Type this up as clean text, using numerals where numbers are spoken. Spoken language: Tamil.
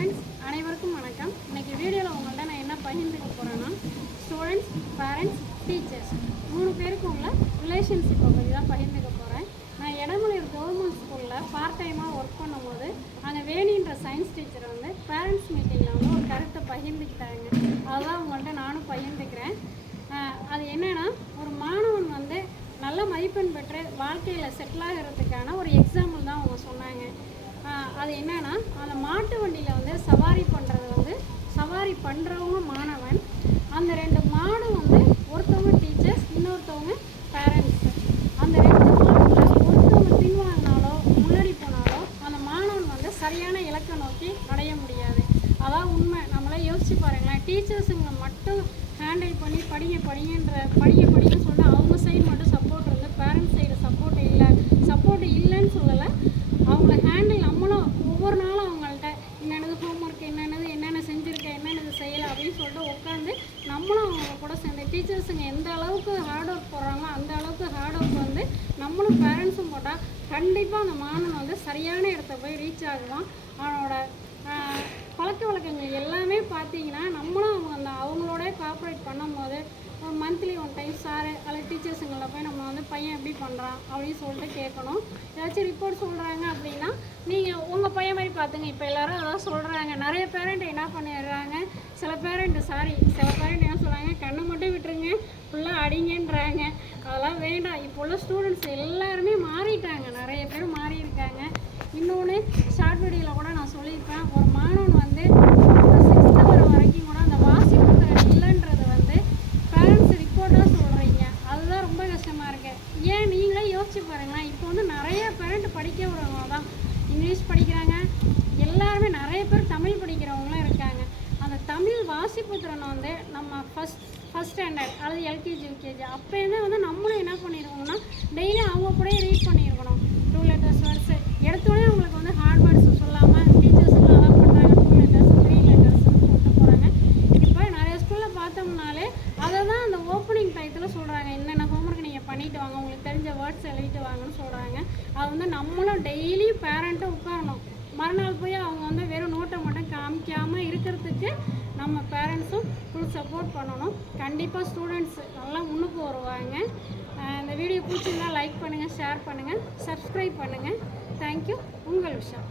ஃப்ரெண்ட்ஸ் அனைவருக்கும் வணக்கம். இன்றைக்கி வீடியோவில் உங்கள்கிட்ட நான் என்ன பகிர்ந்துக்க போகிறேன்னா, ஸ்டூடெண்ட்ஸ், பேரண்ட்ஸ், டீச்சர்ஸ் 3 பேருக்கு உள்ள ரிலேஷன்ஷிப்பை பற்றி தான் பகிர்ந்துக்க போகிறேன். நான் இடமலையூர் கவர்மெண்ட் ஸ்கூலில் பார்ட் டைமாக ஒர்க் பண்ணும்போது அங்கே வேணின்ற சயின்ஸ் டீச்சர் வந்து பேரண்ட்ஸ் மீட்டிங்கில் வந்து ஒரு கருத்தை பகிர்ந்துக்கிட்டாங்க. அதுதான் உங்கள்கிட்ட நானும் பகிர்ந்துக்கிறேன். அது என்னென்னா, ஒரு மாணவன் வந்து நல்ல மதிப்பெண் பெற்று வாழ்க்கையில் செட்டில் ஆகிறதுக்கான ஒரு எக்ஸாம்பிள் தான் அவங்க சொன்னாங்க. அது என்னென்னா, அந்த மாட்டு வண்டியில் வந்து சவாரி பண்ணுறவங்க மாணவன், அந்த 2 மாடு வந்து ஒருத்தவங்க டீச்சர்ஸ், இன்னொருத்தவங்க பேரண்ட்ஸ். அந்த 2 மாடுல ஒருத்தவங்க பின்வாங்கினாலோ முன்னாடி போனாலோ அந்த மாணவன் வந்து சரியான இலக்கை நோக்கி அடைய முடியாது. அதான் உண்மை. நம்மளே யோசிச்சு பாருங்களேன். டீச்சர்ஸுங்களை மட்டும் ஹேண்டில் பண்ணி படிங்கன்னு சொல்லிட்டு அவங்க சைடு மட்டும் சப்போர்ட் இருந்து பேரண்ட்ஸ் சைடு சப்போர்ட் இல்லைன்னு சொல்லலை. அவங்கள ஹேண்டில் நம்மளும் ஒவ்வொரு நாளும் அவங்கள்ட்ட என்னென்னது ஹோம்ஒர்க், என்னென்ன செஞ்சுருக்கேன், என்னென்னது செய்யலை அப்படின்னு சொல்லிட்டு உட்காந்து நம்மளும் அவங்க கூட சேர்ந்து டீச்சர்ஸுங்க எந்த அளவுக்கு ஹார்ட் ஒர்க் போடுறாங்களோ அந்த அளவுக்கு ஹார்ட் ஒர்க் வந்து நம்மளும் பேரண்ட்ஸும் போட்டால் கண்டிப்பாக அந்த மாணவன் வந்து சரியான இடத்த போய் ரீச் ஆகுவான். அவனோட பழக்க வழக்கங்கள் எல்லாமே பார்த்தீங்கன்னா நம்மளும் அவங்களோட கோஆப்ரேட் பண்ணும்போது மந்த்லி 1 டைம் சாரு அல்லது டீச்சர்ஸுங்களை போய் நம்ம வந்து பையன் எப்படி பண்ணுறான் அப்படின்னு சொல்லிட்டு கேட்கணும். ஏதாச்சும் ரிப்போர்ட் சொல்கிறாங்க அப்படின்னா, நீங்கள் உங்கள் பையன் மாதிரி பார்த்துங்க. இப்போ எல்லோரும் அதான் சொல்கிறாங்க. நிறைய பேரண்ட் என்ன பண்ணிடுறாங்க, சில பேரண்ட் என்ன சொல்கிறாங்க, கண்ணை மட்டும் விட்டுருங்க, ஃபுல்லாக அடிங்கன்றாங்க. அதெல்லாம் வேண்டாம். இப்போ உள்ள ஸ்டூடெண்ட்ஸ் எல்லாருமே மாறிட்டாங்க. நிறைய பேர் மாறி இருக்காங்க. இன்னொன்று ஷார்ட் வீடியோவில் கூட நான் சொல்லியிருப்பேன். ஒரு மாணவன் வந்து 6th வர வரைக்கும் கூட அந்த வாசிப்பு திறன் இல்லைன்றது வந்து பேரண்ட்ஸ் ரிப்போர்ட்டாக சொல்கிறீங்க. அதுதான் ரொம்ப கஷ்டமாக இருக்குது. ஏன் நீங்களே யோசிச்சு பாருங்களேன். இப்போ வந்து நிறைய பேரண்ட் படிக்க விடுறவங்க தான் இங்கிலீஷ் படிக்கிறாங்க. எல்லாருமே நிறைய பேர் தமிழ் படிக்கிறவங்களும் இருக்காங்க. அந்த தமிழ் வாசிப்பு திறனை வந்து நம்ம ஃபஸ்ட் ஸ்டாண்டர்ட் அல்லது எல்கேஜி யூகேஜி அப்போயுமே வந்து நம்மளும் என்ன பண்ணிடுவோம்னா, டெய்லி அவங்க கூட ரீட் பண்ணியிருக்கணும். 2 லெட்டர்ஸ் வேர்ட்ஸு எடுத்தோடனே அவங்களுக்கு வந்து ஹார்ட் வேர்ட்ஸ் சொல்லாமல் டீச்சர்ஸுங்க அதான் பண்ணுறாங்க. 2 லெட்டர்ஸ் 3 லெட்டர்ஸ்னு சொல்லிட்டு போகிறாங்க. இப்போ நிறைய ஸ்கூலில் பார்த்தோம்னாலே அதை தான் அந்த ஓப்பனிங் டயத்தில் சொல்கிறாங்க. என்னென்ன ஹோம்ஒர்க் நீங்கள் பண்ணிவிட்டு வாங்க, உங்களுக்கு தெரிஞ்ச வேர்ட்ஸ் எழுதிட்டு வாங்கன்னு சொல்கிறாங்க. அது வந்து நம்மளும் டெய்லி பேரண்ட்டும் உட்காரணும். மறுநாள் போய் அவங்க வந்து வெறும் நோட்டை மட்டும் காமிக்காமல் இருக்கிறதுக்கு நம்ம பேரண்ட்ஸும் ஃபுல் சப்போர்ட் பண்ணணும். கண்டிப்பாக ஸ்டூடெண்ட்ஸ் நல்லா முன்னுக்கு வருவாங்க. இந்த வீடியோ பிடிச்சிருந்தா லைக் பண்ணுங்கள், ஷேர் பண்ணுங்கள், சப்ஸ்கிரைப் பண்ணுங்கள். தேங்க்யூ. உங்கள் விஷயம்.